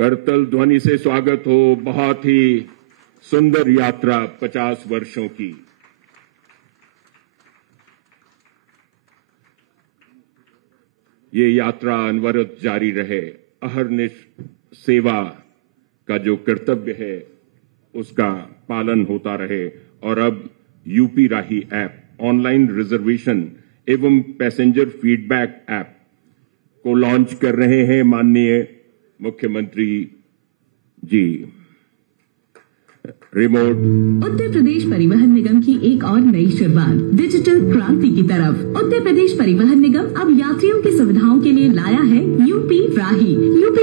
करतल ध्वनि से स्वागत हो। बहुत ही सुंदर यात्रा 50 वर्षों की। ये यात्रा अनवरत जारी रहे। अहर्निश सेवा का जो कर्तव्य है उसका पालन होता रहे। और अब यूपी राही ऐप, ऑनलाइन रिजर्वेशन एवं पैसेंजर फीडबैक ऐप को लॉन्च कर रहे हैं माननीय मुख्यमंत्री जी। रिमोट उत्तर प्रदेश परिवहन निगम की एक और नई शुरुआत डिजिटल क्रांति की तरफ। उत्तर प्रदेश परिवहन निगम अब यात्रियों की सुविधाओं के लिए लाया है यूपी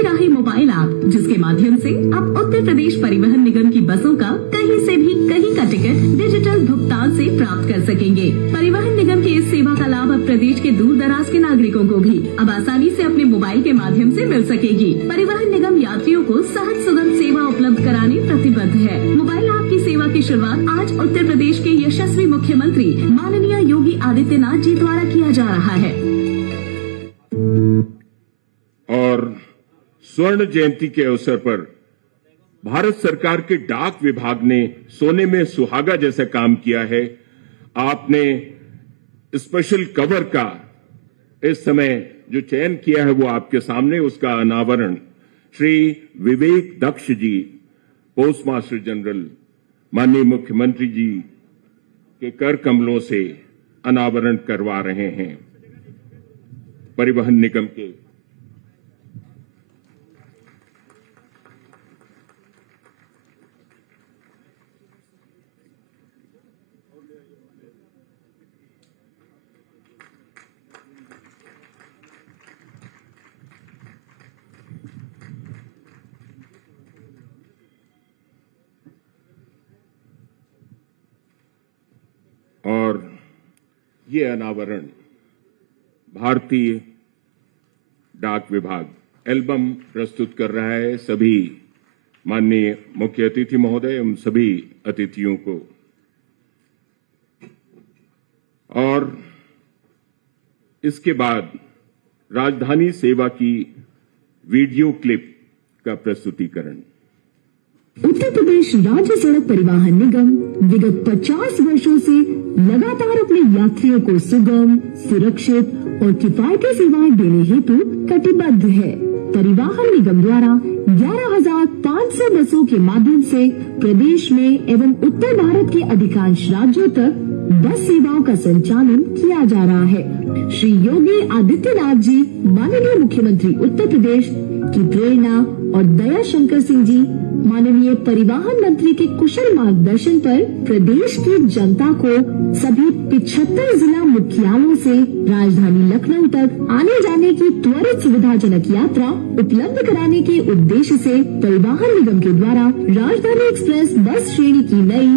राही मोबाइल ऐप, जिसके माध्यम से आप उत्तर प्रदेश परिवहन निगम की बसों का कहीं से भी कहीं का टिकट डिजिटल भुगतान से प्राप्त कर सकेंगे। परिवहन निगम की इस सेवा का लाभ अब प्रदेश के दूर दराज के नागरिकों को भी अब आसानी से अपने मोबाइल के माध्यम से मिल सकेगी। परिवहन निगम यात्रियों को सहज सुगम सेवा उपलब्ध कराने प्रतिबद्ध है। मोबाइल ऐप की सेवा की शुरुआत आज उत्तर प्रदेश के यशस्वी मुख्यमंत्री माननीय योगी आदित्यनाथ जी द्वारा किया जा रहा है। और स्वर्ण जयंती के अवसर पर भारत सरकार के डाक विभाग ने सोने में सुहागा जैसा काम किया है। आपने स्पेशल कवर का इस समय जो चयन किया है वो आपके सामने, उसका अनावरण श्री विवेक दक्ष जी, पोस्ट मास्टर जनरल, माननीय मुख्यमंत्री जी के कर कमलों से अनावरण करवा रहे हैं। परिवहन निगम के और ये अनावरण भारतीय डाक विभाग एल्बम प्रस्तुत कर रहा है। सभी माननीय मुख्य अतिथि महोदय एवं सभी अतिथियों को, और इसके बाद राजधानी सेवा की वीडियो क्लिप का प्रस्तुतिकरण। उत्तर प्रदेश राज्य सड़क परिवहन निगम विगत 50 वर्षों से लगातार अपने यात्रियों को सुगम, सुरक्षित और किफायती सेवाएं देने हेतु कटिबद्ध है। परिवहन निगम द्वारा 11,500 बसों के माध्यम से प्रदेश में एवं उत्तर भारत के अधिकांश राज्यों तक बस सेवाओं का संचालन किया जा रहा है। श्री योगी आदित्यनाथ जी, माननीय मुख्यमंत्री उत्तर प्रदेश की प्रेरणा और दया शंकर सिंह जी, माननीय परिवहन मंत्री के कुशल मार्गदर्शन पर प्रदेश की जनता को सभी 75 जिला मुख्यालयों से राजधानी लखनऊ तक आने जाने की त्वरित सुविधाजनक यात्रा उपलब्ध कराने के उद्देश्य से परिवहन निगम के द्वारा राजधानी एक्सप्रेस बस श्रेणी की नई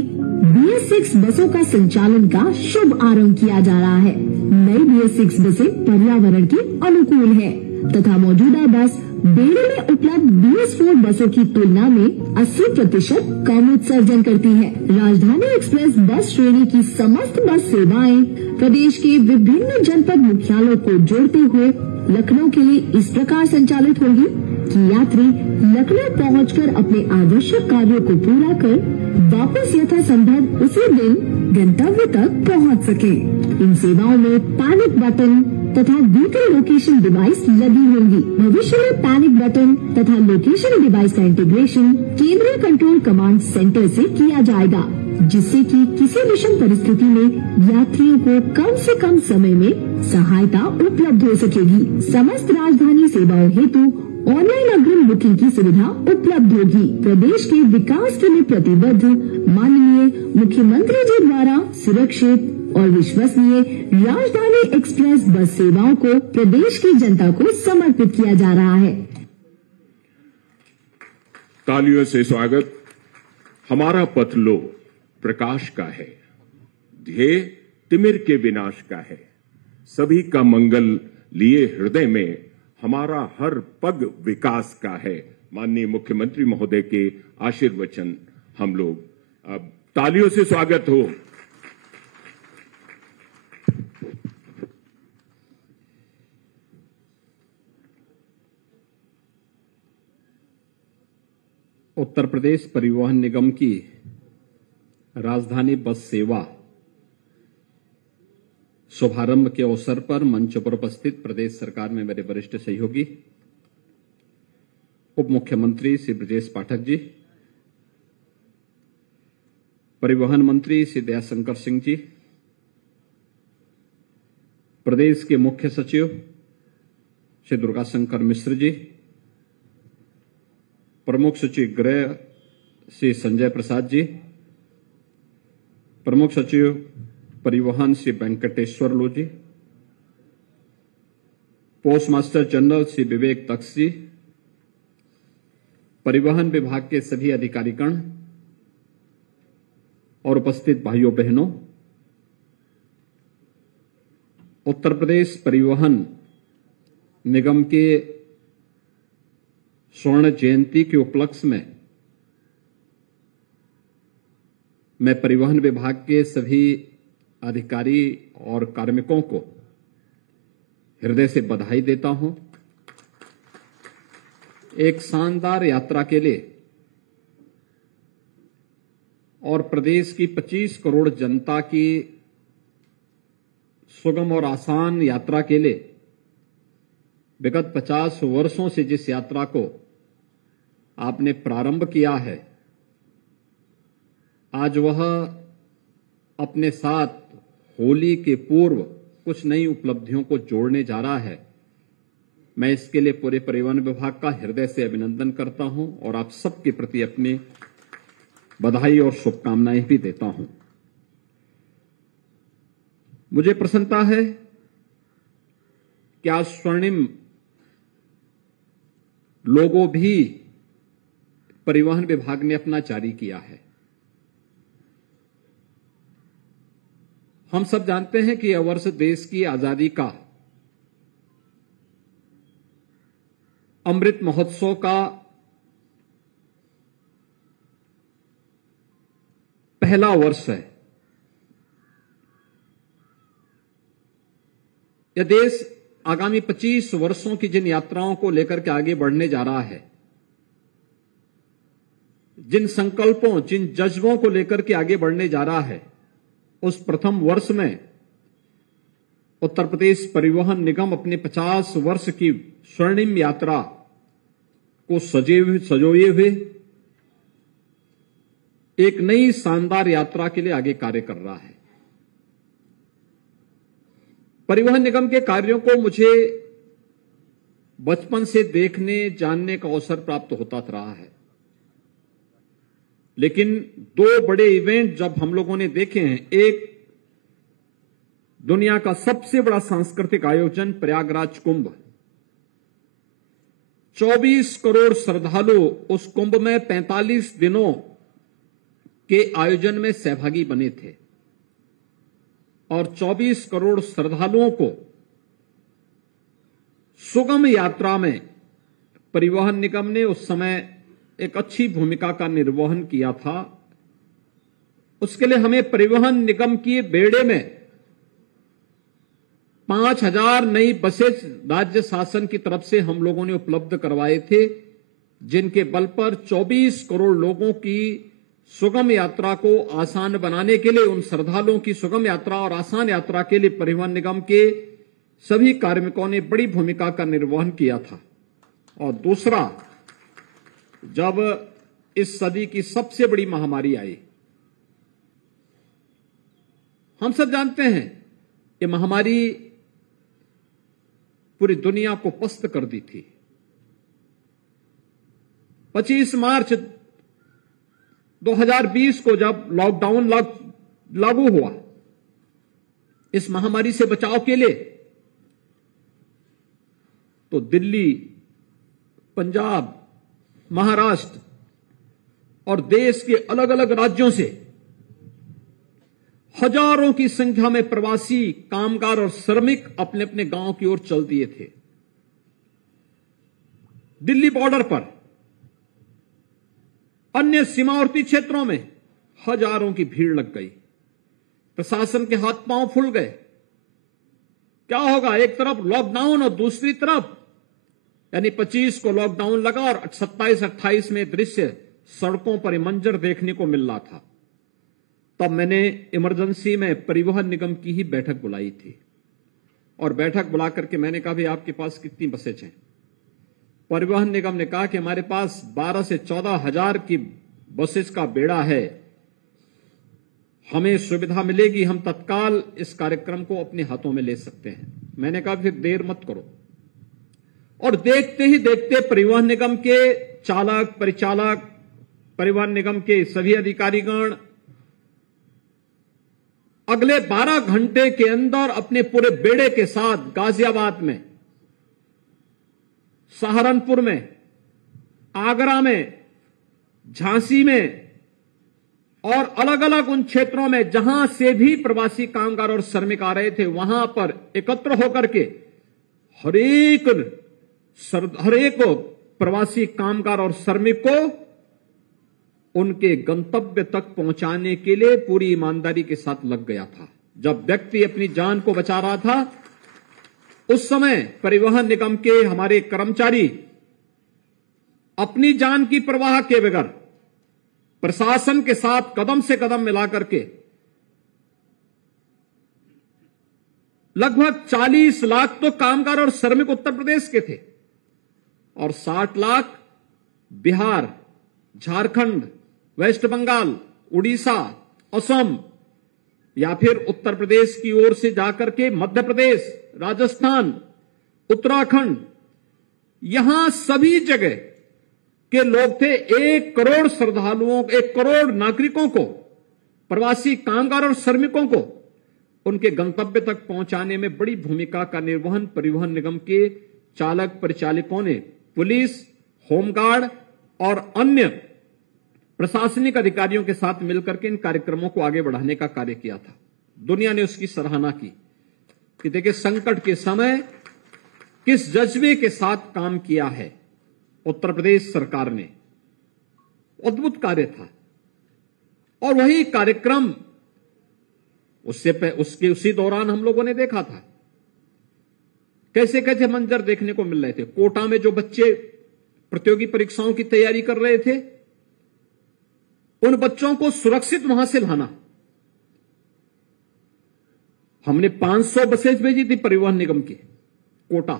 BS6 बसों का संचालन का शुभ आरंभ किया जा रहा है। नई BS6 बसें पर्यावरण की अनुकूल है तथा मौजूदा बस बेड़े में उपलब्ध BS4 बसों की तुलना में 80% कम उत्सर्जन करती है। राजधानी एक्सप्रेस बस श्रेणी की समस्त बस सेवाएं प्रदेश के विभिन्न जनपद मुख्यालयों को जोड़ते हुए लखनऊ के लिए इस प्रकार संचालित होगी कि यात्री लखनऊ पहुंचकर अपने आवश्यक कार्यों को पूरा कर वापस यथासंभव उसी दिन गंतव्य तक पहुंच सके। इन सेवाओं में पैनिक बटन तथा व्हीकल लोकेशन डिवाइस लगी होंगी। भविष्य में पैनिक बटन तथा लोकेशन डिवाइस का इंटीग्रेशन केंद्रीय कंट्रोल कमांड सेंटर से किया जाएगा, जिससे कि किसी विषम परिस्थिति में यात्रियों को कम से कम समय में सहायता उपलब्ध हो सकेगी। समस्त राजधानी सेवाओं हेतु ऑनलाइन अग्रिम बुकिंग की सुविधा उपलब्ध होगी। प्रदेश के विकास के लिए प्रतिबद्ध माननीय मुख्यमंत्री जी द्वारा सुरक्षित और विश्वसनीय राजधानी एक्सप्रेस बस सेवाओं को प्रदेश की जनता को समर्पित किया जा रहा है। तालियों से स्वागत। हमारा पथ लो प्रकाश का है, ध्येय तिमिर के विनाश का है। सभी का मंगल लिए हृदय में, हमारा हर पग विकास का है। माननीय मुख्यमंत्री महोदय के आशीर्वचन हम लोग अब तालियों से स्वागत हो। उत्तर प्रदेश परिवहन निगम की राजधानी बस सेवा शुभारंभ के अवसर पर मंच पर उपस्थित प्रदेश सरकार में मेरे वरिष्ठ सहयोगी उप मुख्यमंत्री श्री ब्रजेश पाठक जी, परिवहन मंत्री श्री दयाशंकर सिंह जी, प्रदेश के मुख्य सचिव श्री दुर्गाशंकर मिश्र जी, प्रमुख सचिव गृह श्री संजय प्रसाद जी, प्रमुख सचिव परिवहन श्री वेंकटेश्वर लू जी, post master general Shri Vivek Taksha जी, परिवहन विभाग के सभी अधिकारीगण और उपस्थित भाइयों बहनों, उत्तर प्रदेश परिवहन निगम के स्वर्ण जयंती के उपलक्ष्य में मैं परिवहन विभाग के सभी अधिकारी और कार्मिकों को हृदय से बधाई देता हूं। एक शानदार यात्रा के लिए और प्रदेश की 25 करोड़ जनता की सुगम और आसान यात्रा के लिए विगत 50 वर्षों से जिस यात्रा को आपने प्रारंभ किया है, आज वह अपने साथ होली के पूर्व कुछ नई उपलब्धियों को जोड़ने जा रहा है। मैं इसके लिए पूरे परिवहन विभाग का हृदय से अभिनंदन करता हूं और आप सबके प्रति अपनी बधाई और शुभकामनाएं भी देता हूं। मुझे प्रसन्नता है कि आज स्वर्णिम लोगो भी परिवहन विभाग ने अपना जारी किया है। हम सब जानते हैं कि यह वर्ष देश की आजादी का अमृत महोत्सव का पहला वर्ष है। यह देश आगामी 25 वर्षों की जिन यात्राओं को लेकर के आगे बढ़ने जा रहा है, जिन संकल्पों, जिन जज्बों को लेकर के आगे बढ़ने जा रहा है, उस प्रथम वर्ष में उत्तर प्रदेश परिवहन निगम अपने 50 वर्ष की स्वर्णिम यात्रा को सजोए हुए एक नई शानदार यात्रा के लिए आगे कार्य कर रहा है। परिवहन निगम के कार्यों को मुझे बचपन से देखने, जानने का अवसर प्राप्त होता रहा है, लेकिन दो बड़े इवेंट जब हम लोगों ने देखे हैं, एक दुनिया का सबसे बड़ा सांस्कृतिक आयोजन प्रयागराज कुंभ, 24 करोड़ श्रद्धालु उस कुंभ में 45 दिनों के आयोजन में सहभागी बने थे और 24 करोड़ श्रद्धालुओं को सुगम यात्रा में परिवहन निगम ने उस समय एक अच्छी भूमिका का निर्वहन किया था। उसके लिए हमें परिवहन निगम की बेड़े में 5000 नई बसेस राज्य शासन की तरफ से हम लोगों ने उपलब्ध करवाए थे, जिनके बल पर 24 करोड़ लोगों की सुगम यात्रा को आसान बनाने के लिए, उन श्रद्धालुओं की सुगम यात्रा और आसान यात्रा के लिए परिवहन निगम के सभी कार्मिकों ने बड़ी भूमिका का निर्वहन किया था। और दूसरा, जब इस सदी की सबसे बड़ी महामारी आई, हम सब जानते हैं कि महामारी पूरी दुनिया को पस्त कर दी थी। 25 मार्च 2020 को जब लॉकडाउन लागू हुआ, इस महामारी से बचाव के लिए तो दिल्ली, पंजाब, महाराष्ट्र और देश के अलग अलग राज्यों से हजारों की संख्या में प्रवासी, कामगार और श्रमिक अपने अपने गांव की ओर चल दिए थे। दिल्ली बॉर्डर पर, अन्य सीमावर्ती क्षेत्रों में हजारों की भीड़ लग गई। प्रशासन के हाथ पांव फूल गए। क्या होगा, एक तरफ लॉकडाउन और दूसरी तरफ यानी 25 को लॉकडाउन लगा और 27-28 में दृश्य सड़कों पर मंजर देखने को मिल रहा था, तब मैंने इमरजेंसी में परिवहन निगम की ही बैठक बुलाई थी और बैठक बुला करके मैंने कहा भाई आपके पास कितनी बसेज हैं। परिवहन निगम ने कहा कि हमारे पास 12 से 14 हजार की बसेज का बेड़ा है, हमें सुविधा मिलेगी, हम तत्काल इस कार्यक्रम को अपने हाथों में ले सकते हैं। मैंने कहा फिर देर मत करो। और देखते ही देखते परिवहन निगम के चालक, परिचालक, परिवहन निगम के सभी अधिकारीगण अगले 12 घंटे के अंदर अपने पूरे बेड़े के साथ गाजियाबाद में, सहारनपुर में, आगरा में, झांसी में और अलग अलग उन क्षेत्रों में जहां से भी प्रवासी कामगार और श्रमिक आ रहे थे, वहां पर एकत्र होकर के हरेक प्रवासी कामगार और श्रमिक को उनके गंतव्य तक पहुंचाने के लिए पूरी ईमानदारी के साथ लग गया था। जब व्यक्ति अपनी जान को बचा रहा था, उस समय परिवहन निगम के हमारे कर्मचारी अपनी जान की परवाह के बगैर प्रशासन के साथ कदम से कदम मिलाकर के लगभग 40 लाख तो कामगार और श्रमिक उत्तर प्रदेश के थे और 60 लाख बिहार, झारखंड, वेस्ट बंगाल, उड़ीसा, असम या फिर उत्तर प्रदेश की ओर से जाकर के मध्य प्रदेश, राजस्थान, उत्तराखंड, यहां सभी जगह के लोग थे। 1 करोड़ श्रद्धालुओं, 1 करोड़ नागरिकों को, प्रवासी कामगार और श्रमिकों को उनके गंतव्य तक पहुंचाने में बड़ी भूमिका का निर्वहन परिवहन निगम के चालक परिचालकों ने पुलिस, होमगार्ड और अन्य प्रशासनिक अधिकारियों के साथ मिलकर के इन कार्यक्रमों को आगे बढ़ाने का कार्य किया था। दुनिया ने उसकी सराहना की कि देखिए संकट के समय किस जज्बे के साथ काम किया है उत्तर प्रदेश सरकार ने। अद्भुत कार्य था और वही कार्यक्रम उसी दौरान हम लोगों ने देखा था कैसे कैसे मंजर देखने को मिल रहे थे। कोटा में जो बच्चे प्रतियोगी परीक्षाओं की तैयारी कर रहे थे, उन बच्चों को सुरक्षित वहां से लाना। हमने 500 बसें भेजी थी परिवहन निगम की कोटा।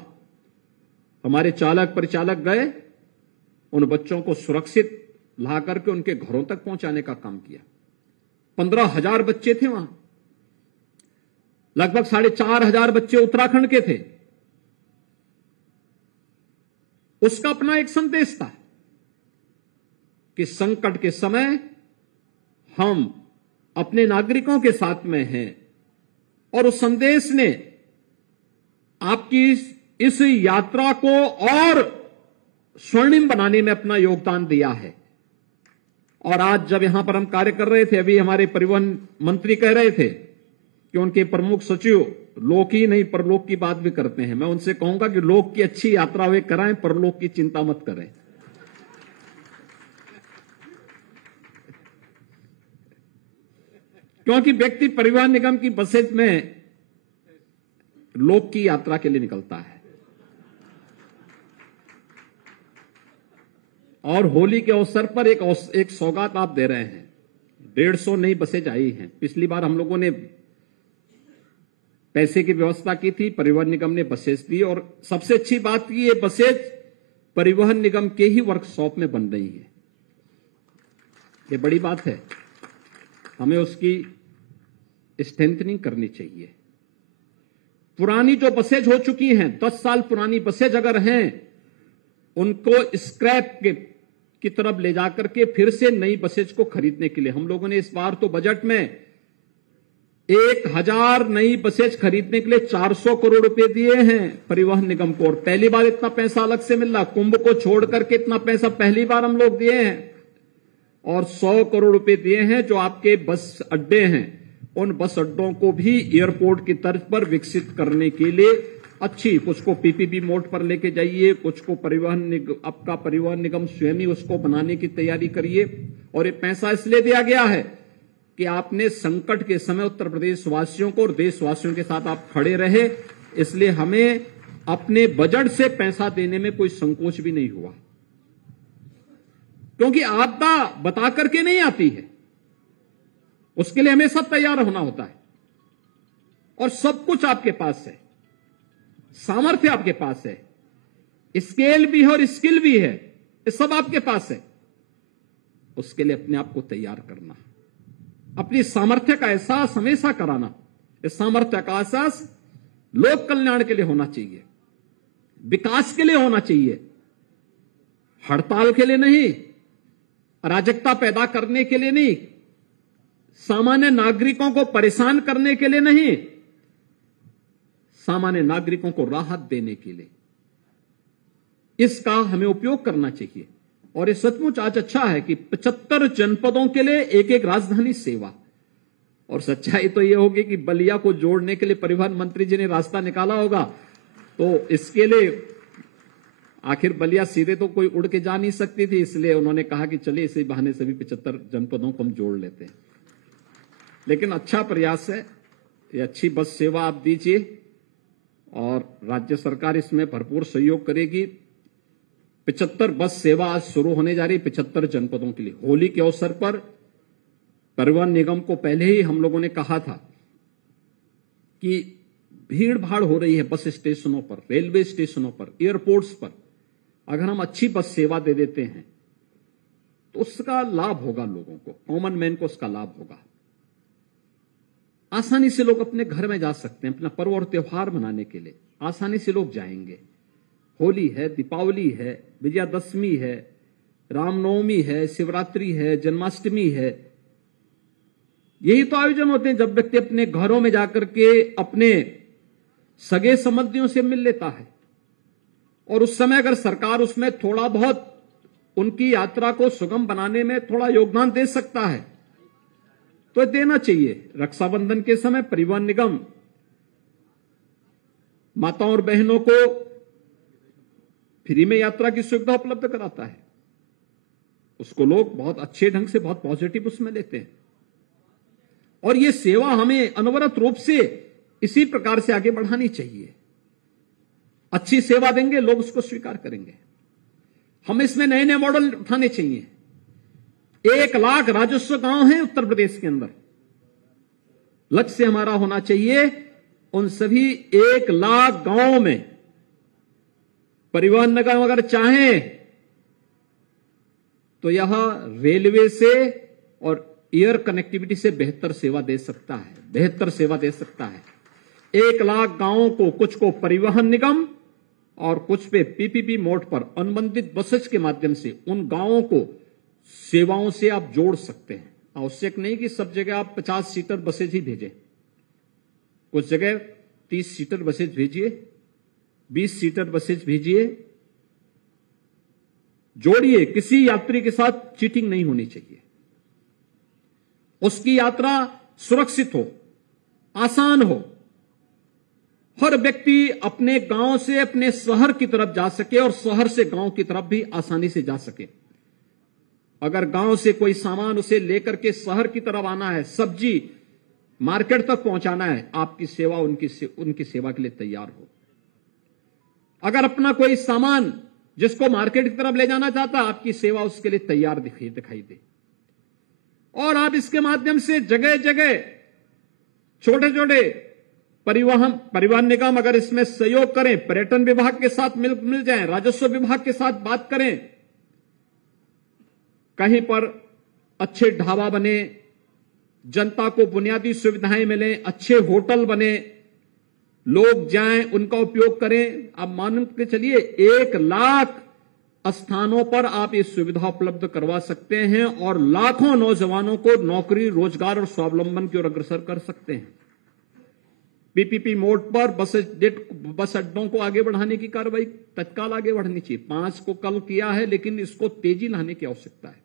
हमारे चालक परिचालक गए, उन बच्चों को सुरक्षित ला करके उनके घरों तक पहुंचाने का काम किया। 15,000 बच्चे थे वहां, लगभग 4,500 बच्चे उत्तराखंड के थे। उसका अपना एक संदेश था कि संकट के समय हम अपने नागरिकों के साथ में हैं और उस संदेश ने आपकी इस यात्रा को और स्वर्णिम बनाने में अपना योगदान दिया है। और आज जब यहां पर हम कार्य कर रहे थे, अभी हमारे परिवहन मंत्री कह रहे थे कि उनके प्रमुख सचिव लोक ही नहीं परलोक की बात भी करते हैं। मैं उनसे कहूंगा कि लोक की अच्छी यात्रा वे कराएं, परलोक की चिंता मत करें। क्योंकि व्यक्ति परिवहन निगम की बसेज में लोक की यात्रा के लिए निकलता है। और होली के अवसर पर एक सौगात आप दे रहे हैं। 150 नई बसेज आई हैं। पिछली बार हम लोगों ने पैसे की व्यवस्था की थी, परिवहन निगम ने बसेज दी और सबसे अच्छी बात की ये बसेज परिवहन निगम के ही वर्कशॉप में बन रही है। ये बड़ी बात है, हमें उसकी स्ट्रेंथनिंग करनी चाहिए। पुरानी जो बसेज हो चुकी हैं, 10 साल पुरानी बसेज अगर हैं, उनको स्क्रैप की तरफ ले जाकर के फिर से नई बसेज को खरीदने के लिए हम लोगों ने इस बार तो बजट में 1000 नई बसेज खरीदने के लिए 400 करोड़ रुपए दिए हैं परिवहन निगम को। और पहली बार इतना पैसा अलग से मिल रहा, कुंभ को छोड़ करके इतना पैसा पहली बार हम लोग दिए हैं। और 100 करोड़ रुपए दिए हैं जो आपके बस अड्डे हैं, उन बस अड्डों को भी एयरपोर्ट की तर्ज पर विकसित करने के लिए अच्छी, कुछ को पीपीपी मोड पर लेके जाइए, कुछ को आपका परिवहन निगम स्वयं ही उसको बनाने की तैयारी करिए। और ये पैसा इसलिए दिया गया है कि आपने संकट के समय उत्तर प्रदेश वासियों को और देशवासियों के साथ आप खड़े रहे, इसलिए हमें अपने बजट से पैसा देने में कोई संकोच भी नहीं हुआ। क्योंकि आपदा बता करके नहीं आती है, उसके लिए हमेशा तैयार होना होता है। और सब कुछ आपके पास है, सामर्थ्य आपके पास है, स्केल भी है और स्किल भी है, ये सब आपके पास है। उसके लिए अपने आप को तैयार करना, अपनी सामर्थ्य का एहसास हमेशा कराना। इस सामर्थ्य का एहसास लोक कल्याण के लिए होना चाहिए, विकास के लिए होना चाहिए, हड़ताल के लिए नहीं, अराजकता पैदा करने के लिए नहीं, सामान्य नागरिकों को परेशान करने के लिए नहीं, सामान्य नागरिकों को राहत देने के लिए इसका हमें उपयोग करना चाहिए। और ये सचमुच आज अच्छा है कि 75 जनपदों के लिए एक एक राजधानी सेवा। और सच्चाई तो यह होगी कि बलिया को जोड़ने के लिए परिवहन मंत्री जी ने रास्ता निकाला होगा, तो इसके लिए आखिर बलिया सीधे तो कोई उड़ के जा नहीं सकती थी, इसलिए उन्होंने कहा कि चलिए इसी बहाने सभी 75 जनपदों को हम जोड़ लेते हैं। लेकिन अच्छा प्रयास है, ये अच्छी बस सेवा आप दीजिए और राज्य सरकार इसमें भरपूर सहयोग करेगी। 75 बस सेवा आज शुरू होने जा रही 75 जनपदों के लिए। होली के अवसर पर परिवहन निगम को पहले ही हम लोगों ने कहा था कि भीड़ भाड़ हो रही है बस स्टेशनों पर, रेलवे स्टेशनों पर, एयरपोर्ट्स पर। अगर हम अच्छी बस सेवा दे देते हैं तो उसका लाभ होगा लोगों को, कॉमन मैन को उसका लाभ होगा। आसानी से लोग अपने घर में जा सकते हैं, अपना पर्व और त्योहार मनाने के लिए आसानी से लोग जाएंगे। होली है, दीपावली है, विजयादशमी है, रामनवमी है, शिवरात्रि है, जन्माष्टमी है, यही तो आयोजन होते हैं जब व्यक्ति अपने घरों में जाकर के अपने सगे संबंधियों से मिल लेता है। और उस समय अगर सरकार उसमें थोड़ा बहुत उनकी यात्रा को सुगम बनाने में थोड़ा योगदान दे सकता है तो देना चाहिए। रक्षाबंधन के समय परिवहन निगम माताओं और बहनों को फ्री में यात्रा की सुविधा उपलब्ध कराता है, उसको लोग बहुत अच्छे ढंग से, बहुत पॉजिटिव उसमें लेते हैं। और यह सेवा हमें अनवरत रूप से इसी प्रकार से आगे बढ़ानी चाहिए। अच्छी सेवा देंगे, लोग उसको स्वीकार करेंगे। हम इसमें नए नए मॉडल उठाने चाहिए। 1 लाख राजस्व गांव हैं उत्तर प्रदेश के अंदर। लक्ष्य हमारा होना चाहिए उन सभी 1 लाख गांवों में परिवहन निगम अगर चाहे तो यह रेलवे से और एयर कनेक्टिविटी से बेहतर सेवा दे सकता है, बेहतर सेवा दे सकता है। 1 लाख गांवों को, कुछ को परिवहन निगम और कुछ पे पीपीपी मोड पर अनुबंधित बसेस के माध्यम से उन गांवों को सेवाओं से आप जोड़ सकते हैं। आवश्यक नहीं कि सब जगह आप 50 सीटर बसेज ही भेजें, कुछ जगह 30 सीटर बसेज भेजिए, 20 सीटर बसेज भेजिए, जोड़िए। किसी यात्री के साथ चीटिंग नहीं होनी चाहिए, उसकी यात्रा सुरक्षित हो, आसान हो, हर व्यक्ति अपने गांव से अपने शहर की तरफ जा सके और शहर से गांव की तरफ भी आसानी से जा सके। अगर गांव से कोई सामान उसे लेकर के शहर की तरफ आना है, सब्जी मार्केट तक पहुंचाना है, आपकी सेवा उनकी सेवा के लिए तैयार हो। अगर अपना कोई सामान जिसको मार्केट की तरफ ले जाना चाहता है, आपकी सेवा उसके लिए तैयार दिखाई दे। और आप इसके माध्यम से जगह जगह छोटे छोटे परिवहन निगम अगर इसमें सहयोग करें, पर्यटन विभाग के साथ मिल जाएं, राजस्व विभाग के साथ बात करें, कहीं पर अच्छे ढाबा बने, जनता को बुनियादी सुविधाएं मिले, अच्छे होटल बने, लोग जाएं, उनका उपयोग करें। आप मान के चलिए 1 लाख स्थानों पर आप ये सुविधा उपलब्ध करवा सकते हैं और लाखों नौजवानों को नौकरी, रोजगार और स्वावलंबन की ओर अग्रसर कर सकते हैं। पीपीपी मोड पर बस अड्डों को आगे बढ़ाने की कार्रवाई तत्काल आगे बढ़नी चाहिए। 5 को कल किया है, लेकिन इसको तेजी लाने की आवश्यकता है।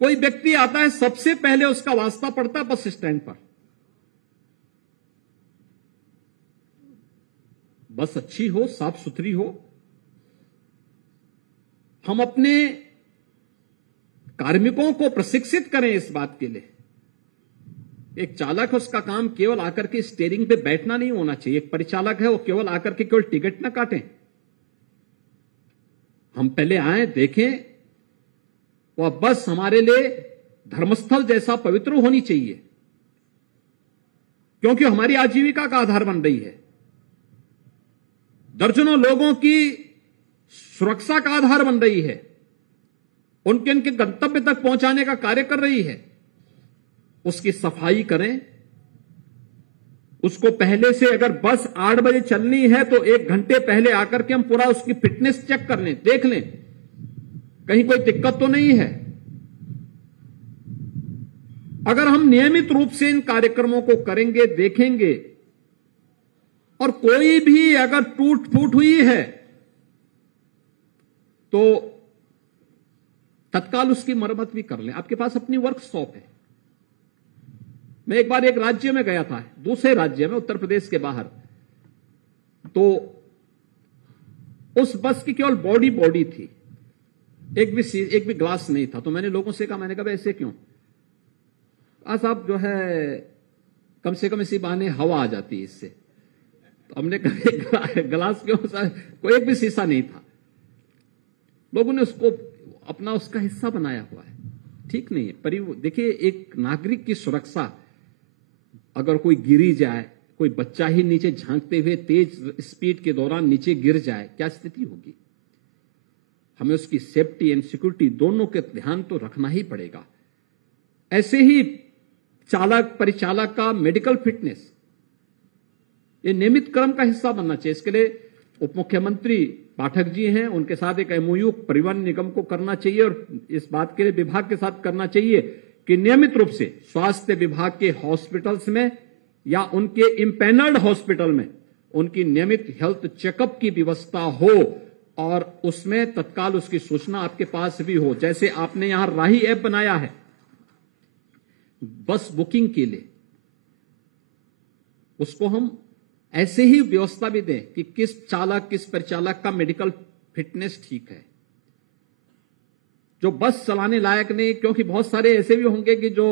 कोई व्यक्ति आता है, सबसे पहले उसका वास्ता पड़ता है बस स्टैंड पर। बस अच्छी हो, साफ सुथरी हो। हम अपने कार्मिकों को प्रशिक्षित करें इस बात के लिए। एक चालक है, उसका काम केवल आकर के स्टीयरिंग पे बैठना नहीं होना चाहिए। एक परिचालक है, वो केवल आकर के केवल टिकट ना काटें। हम पहले आए, देखें, वह बस हमारे लिए धर्मस्थल जैसा पवित्र होनी चाहिए, क्योंकि हमारी आजीविका का आधार बन रही है, दर्जनों लोगों की सुरक्षा का आधार बन रही है, उनके गंतव्य तक पहुंचाने का कार्य कर रही है। उसकी सफाई करें, उसको पहले से, अगर बस 8 बजे चलनी है तो 1 घंटे पहले आकर के हम पूरा उसकी फिटनेस चेक कर लें, देख लें कहीं कोई दिक्कत तो नहीं है। अगर हम नियमित रूप से इन कार्यक्रमों को करेंगे, देखेंगे, और कोई भी अगर टूट फूट हुई है तो तत्काल उसकी मरम्मत भी कर लें। आपके पास अपनी वर्कशॉप है। मैं एक बार एक राज्य में गया था, दूसरे राज्य में, उत्तर प्रदेश के बाहर, तो उस बस की केवल बॉडी थी, एक भी ग्लास नहीं था। तो मैंने लोगों से कहा, मैंने कहा ऐसे क्यों? साहब जो है कम से कम इसी बहाने हवा आ जाती है इससे। तो हमने कहा ग्लास क्यों? कोई एक भी शीशा नहीं था। लोगों ने उसको अपना उसका हिस्सा बनाया हुआ है, ठीक नहीं है। देखिए, एक नागरिक की सुरक्षा, अगर कोई गिरी जाए, कोई बच्चा ही नीचे झांकते हुए तेज स्पीड के दौरान नीचे गिर जाए, क्या स्थिति होगी? हमें उसकी सेफ्टी एंड सिक्योरिटी दोनों के ध्यान तो रखना ही पड़ेगा। ऐसे ही चालक परिचालक का मेडिकल फिटनेस, ये नियमित क्रम का हिस्सा बनना चाहिए। इसके लिए उप मुख्यमंत्री पाठक जी हैं, उनके साथ एक एमओयू परिवहन निगम को करना चाहिए, और इस बात के लिए विभाग के साथ करना चाहिए कि नियमित रूप से स्वास्थ्य विभाग के हॉस्पिटल्स में या उनके इम्पैनल्ड हॉस्पिटल में उनकी नियमित हेल्थ चेकअप की व्यवस्था हो, और उसमें तत्काल उसकी सूचना आपके पास भी हो। जैसे आपने यहां राही ऐप बनाया है बस बुकिंग के लिए, उसको हम ऐसे ही व्यवस्था भी दें कि किस चालक, किस परिचालक का मेडिकल फिटनेस ठीक है, जो बस चलाने लायक नहीं। क्योंकि बहुत सारे ऐसे भी होंगे कि जो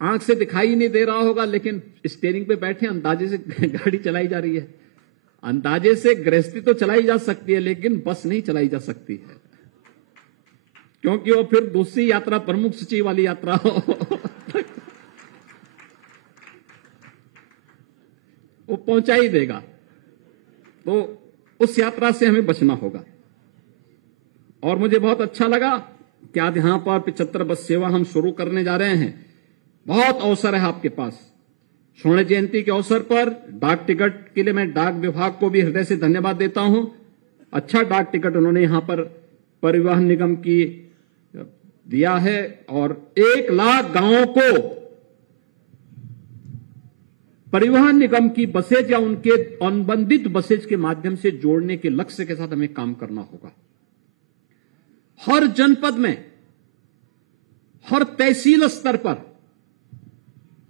आंख से दिखाई नहीं दे रहा होगा, लेकिन स्टीयरिंग पे बैठे अंदाजे से गाड़ी चलाई जा रही है। अंदाजे से गृहस्थी तो चलाई जा सकती है, लेकिन बस नहीं चलाई जा सकती है, क्योंकि वो फिर दूसरी यात्रा, प्रमुख सूची वाली यात्रा हो वो पहुंचा ही देगा। तो उस यात्रा से हमें बचना होगा। और मुझे बहुत अच्छा लगा कि आज यहां पर 75 बस सेवा हम शुरू करने जा रहे हैं। बहुत अवसर है आपके पास। स्वर्ण जयंती के अवसर पर डाक टिकट के लिए मैं डाक विभाग को भी हृदय से धन्यवाद देता हूं। अच्छा डाक टिकट उन्होंने यहां पर परिवहन निगम की दिया है, और 1 लाख गांवों को परिवहन निगम की बसेज या उनके अनुबंधित बसेज के माध्यम से जोड़ने के लक्ष्य के साथ हमें काम करना होगा। हर जनपद में, हर तहसील स्तर पर,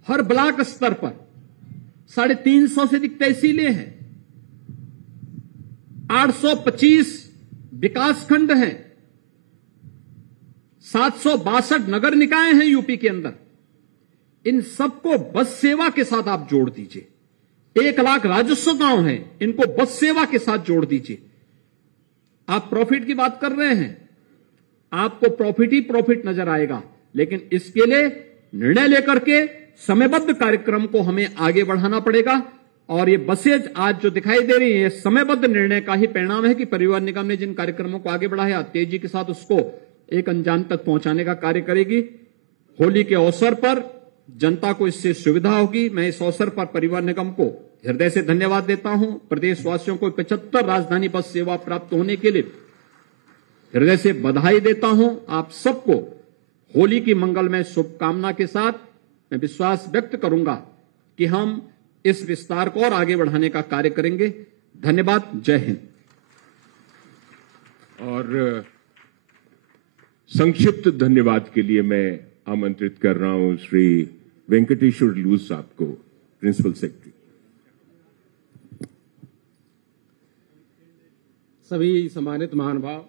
हर ब्लॉक स्तर पर 350 से अधिक तहसीलें हैं, 825 विकासखंड हैं, 762 नगर निकाय हैं यूपी के अंदर। इन सबको बस सेवा के साथ आप जोड़ दीजिए। 1 लाख राजस्व गांव हैं, इनको बस सेवा के साथ जोड़ दीजिए। आप प्रॉफिट की बात कर रहे हैं, आपको प्रॉफिट ही प्रॉफिट नजर आएगा, लेकिन इसके लिए निर्णय लेकर के समयबद्ध कार्यक्रम को हमें आगे बढ़ाना पड़ेगा। और ये बसेज आज जो दिखाई दे रही है, समयबद्ध निर्णय का ही परिणाम है कि परिवहन निगम ने जिन कार्यक्रमों को आगे बढ़ाया, तेजी के साथ उसको एक अंजाम तक पहुंचाने का कार्य करेगी। होली के अवसर पर जनता को इससे सुविधा होगी। मैं इस अवसर पर परिवहन निगम को हृदय से धन्यवाद देता हूं। प्रदेशवासियों को 75 राजधानी बस सेवा प्राप्त होने के लिए हृदय से बधाई देता हूं। आप सबको होली की मंगलमय शुभकामना के साथ मैं विश्वास व्यक्त करूंगा कि हम इस विस्तार को और आगे बढ़ाने का कार्य करेंगे। धन्यवाद। जय हिंद। और संक्षिप्त धन्यवाद के लिए मैं आमंत्रित कर रहा हूं श्री वेंकटेश्वर लूज साहब को, प्रिंसिपल सेक्रेटरी। सभी सम्मानित महानुभाव,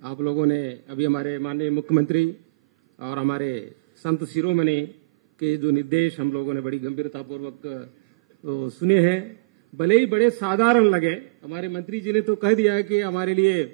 आप लोगों ने अभी हमारे माननीय मुख्यमंत्री और हमारे संत शिरोमणि के जो निर्देश हम लोगों ने बड़ी गंभीरतापूर्वक सुने हैं। भले ही बड़े साधारण लगे, हमारे मंत्री जी ने तो कह दिया कि हमारे लिए